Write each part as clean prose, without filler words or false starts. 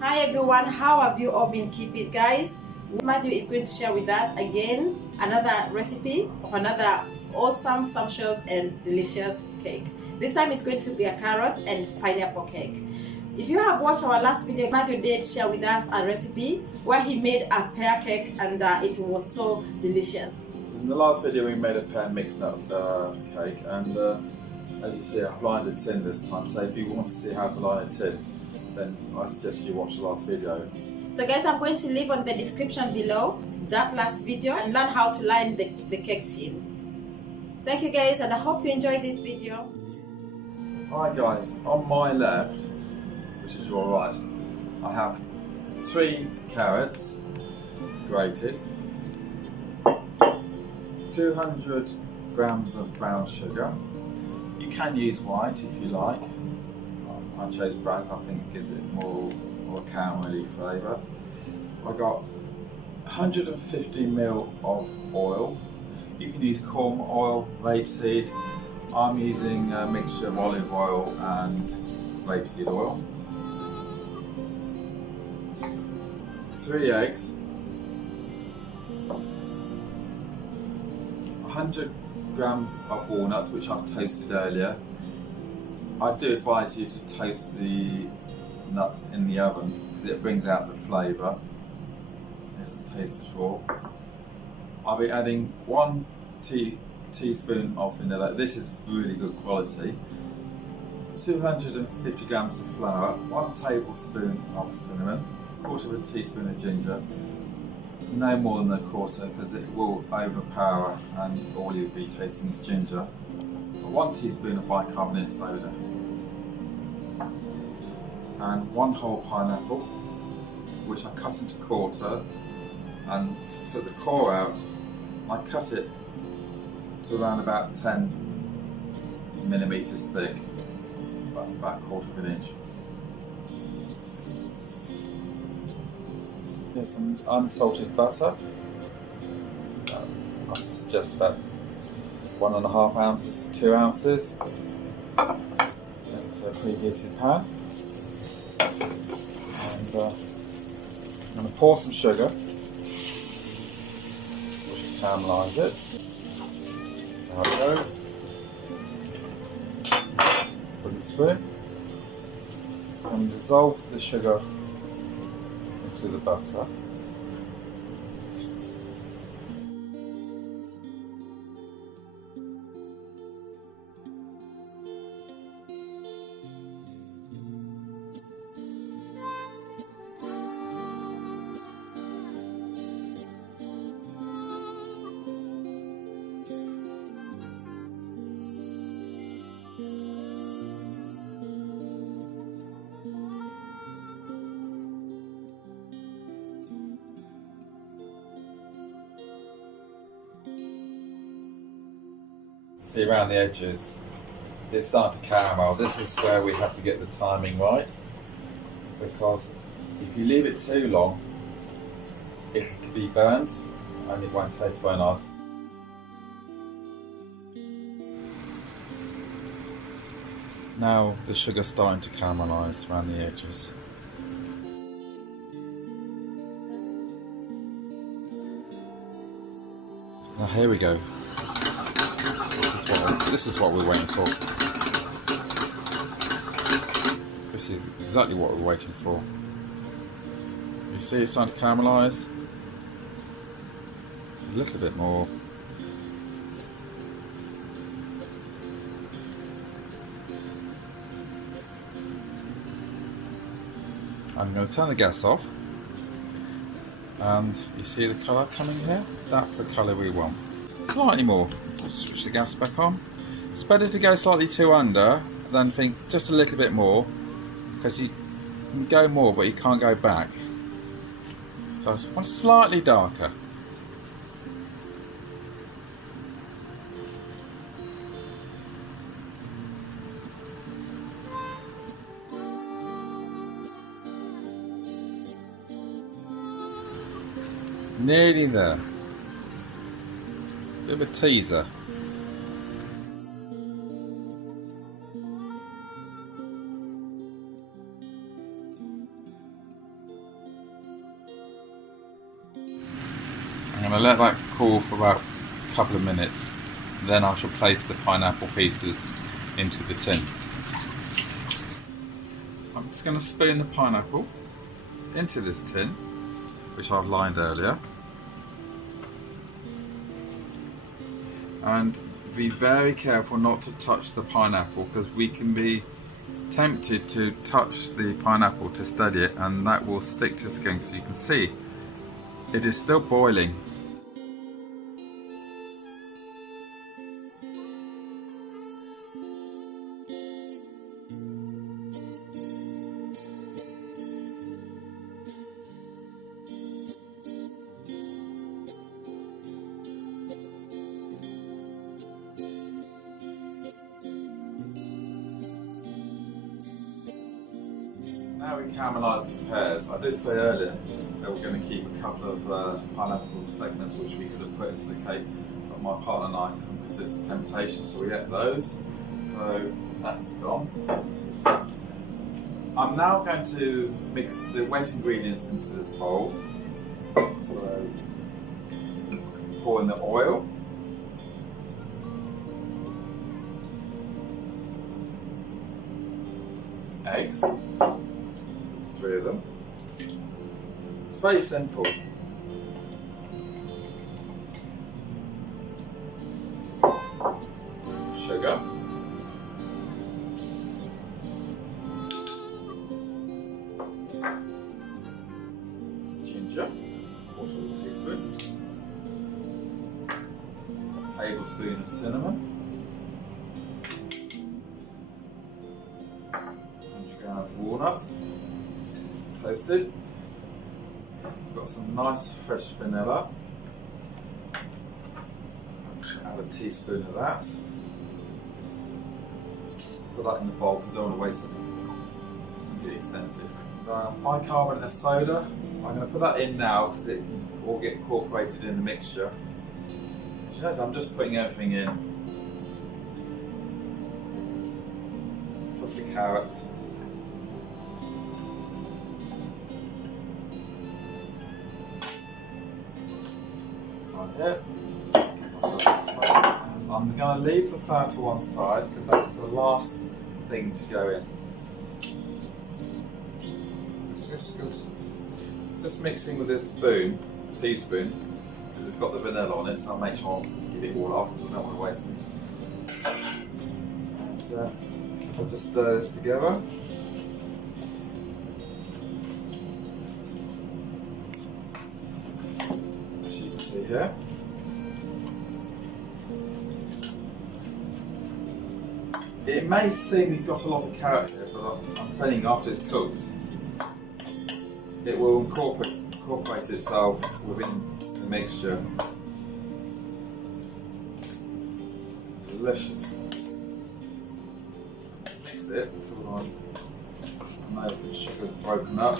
Hi everyone, how have you all been keeping, guys? Matthew is going to share with us again another recipe of another awesome, sumptuous and delicious cake. This time it's going to be a carrot and pineapple cake. If you have watched our last video, Matthew did share with us a recipe where he made a pear cake and it was so delicious. In the last video we made a pear mixed nut cake, and as you see I've lined a tin this time, so if you want to see how to line a tin, then I suggest you watch the last video. So guys, I'm going to leave on the description below that last video and learn how to line the cake tin. Thank you guys, and I hope you enjoyed this video. Alright guys, on my left, which is your right, I have 3 carrots grated, 200 grams of brown sugar. You can use white if you like. I chose brown because I think it gives it more caramelly flavour. I got 150 ml of oil. You can use corn oil, rapeseed. I'm using a mixture of olive oil and rapeseed oil. 3 eggs. 100 grams of walnuts, which I've toasted earlier. I do advise you to toast the nuts in the oven because it brings out the flavour. It's a taste as raw. I'll be adding 1 teaspoon of vanilla. This is really good quality. 250 grams of flour, 1 tablespoon of cinnamon, 1/4 teaspoon of ginger. No more than 1/4 because it will overpower and all you'll be tasting is ginger. 1 teaspoon of bicarbonate soda. And 1 whole pineapple, which I cut into 1/4 and took the core out. I cut it to around about 10 millimeters thick, about 1/4 inch. Here's some unsalted butter. I suggest about 1.5 ounces to 2 ounces. Into a preheated pan. And I'm going to pour some sugar, which will caramelise it. That's how it goes. Wooden spoon. So I'm going to dissolve the sugar into the butter. See around the edges, it's starting to caramel. This is where we have to get the timing right, because if you leave it too long, it could be burnt and it won't taste very nice. Now the sugar's starting to caramelise around the edges. Now here we go. This is what we're waiting for. This is exactly what we're waiting for. You see it's starting to caramelise. A little bit more. I'm going to turn the gas off. And you see the colour coming here? That's the colour we want. Slightly more. Switch the gas back on. It's better to go slightly too under than think just a little bit more, because you can go more but you can't go back. So I want slightly darker. It's nearly there. Bit of a teaser. I'll let that cool for about a couple of minutes. Then I shall place the pineapple pieces into the tin. I'm just going to spoon the pineapple into this tin, which I've lined earlier. And be very careful not to touch the pineapple, because we can be tempted to touch the pineapple to steady it, and that will stick to the skin, because you can see it is still boiling. Now we caramelise the pears. I did say earlier that we're going to keep a couple of pineapple segments which we could have put into the cake, but my partner and I couldn't resist the temptation, so we ate those. So that's gone. I'm now going to mix the wet ingredients into this bowl. So pour in the oil. Eggs. 3 of them. It's very simple. Sugar. Ginger, 1/4 teaspoon. A tablespoon of cinnamon. 100 grams of walnuts. Toasted. Got some nice fresh vanilla. I'll add a teaspoon of that. Put that in the bowl because I don't want to waste it. It's really expensive. Bicarbonate of soda. I'm going to put that in now because it will get incorporated in the mixture. As you notice, I'm just putting everything in. Plus the carrots. Here. I'm going to leave the flour to one side because that's the last thing to go in. Just mixing with this spoon, teaspoon, because it's got the vanilla on it, so I'll make sure I get it all off because I don't want to waste it. And I'll just stir this together. As you can see here. It may seem you've got a lot of carrot here, but I'm telling you, after it's cooked, it will incorporate itself within the mixture. Delicious. Mix it until I know the sugar's broken up.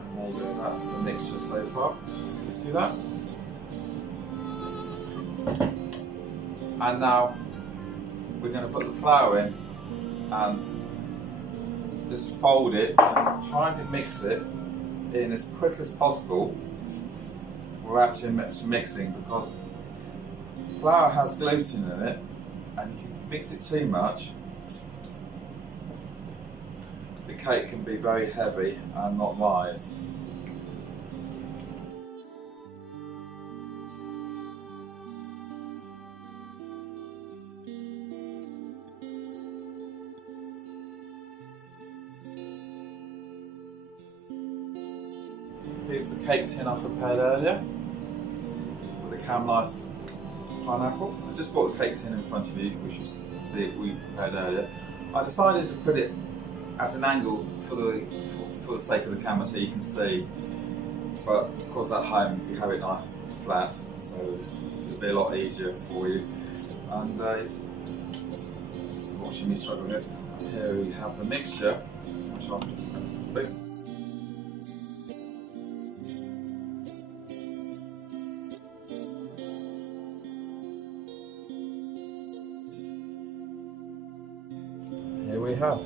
And there you go, that's the mixture so far. You can see that. And now we're going to put the flour in and just fold it and trying to mix it in as quick as possible without too much mixing, because flour has gluten in it and if you mix it too much the cake can be very heavy and not rise. Here's the cake tin I prepared earlier with the caramelised pineapple. I just brought the cake tin in front of you, which you see we prepared earlier. I decided to put it at an angle for the sake of the camera so you can see, but of course at home you have it nice and flat, so it'll be a lot easier for you. And watching me struggle with it. Here we have the mixture, which I'm just going to spoon. Here we have.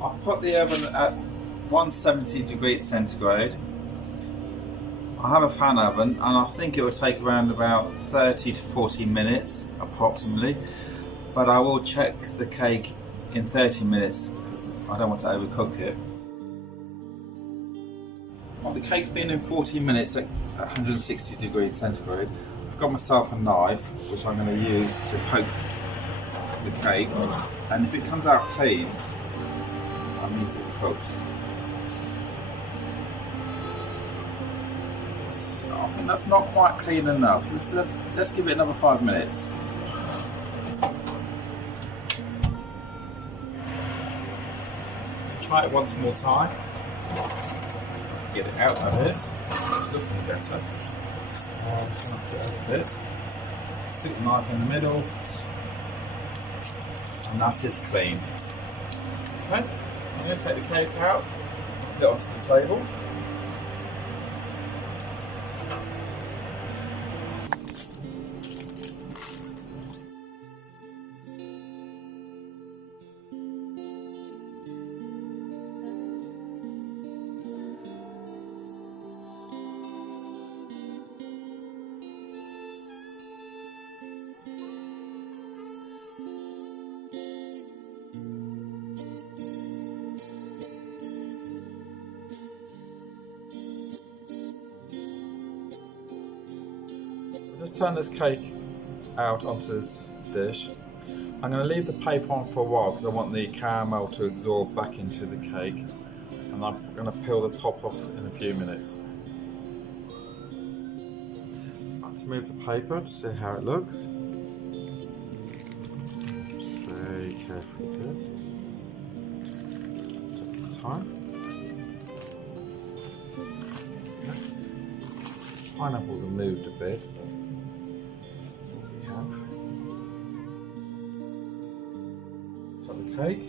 I'll put the oven at 170 degrees centigrade I have a fan oven and I think it will take around about 30 to 40 minutes approximately, but I will check the cake in 30 minutes because I don't want to overcook it. Well, the cake's been in 40 minutes at 160 degrees centigrade. I've got myself a knife which I'm going to use to poke the cake, and if it comes out clean, that means it's cooked. So I think that's not quite clean enough. Let's give it another 5 minutes. Try it once more time. Get it out like this. It's looking better. I'm just going to put it over a bit. Stick the knife in the middle, and that is clean. Okay, I'm going to take the cake out, put it onto the table. Just turn this cake out onto this dish. I'm going to leave the paper on for a while because I want the caramel to absorb back into the cake, and I'm going to peel the top off in a few minutes. I'm to move the paper to see how it looks. Just very carefully do it. Take the time. Pineapples have moved a bit. The cake.